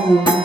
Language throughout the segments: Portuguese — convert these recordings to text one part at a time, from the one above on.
Thank you.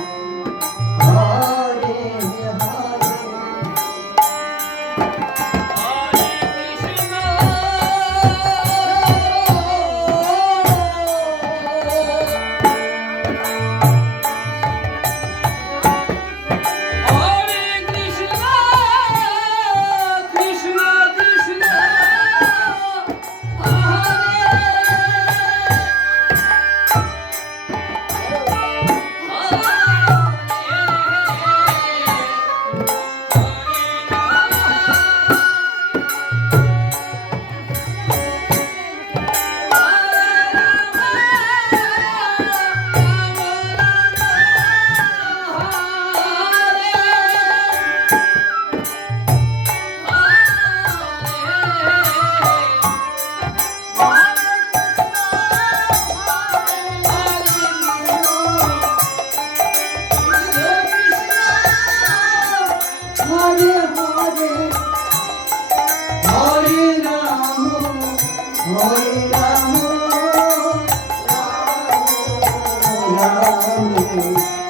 Senhor.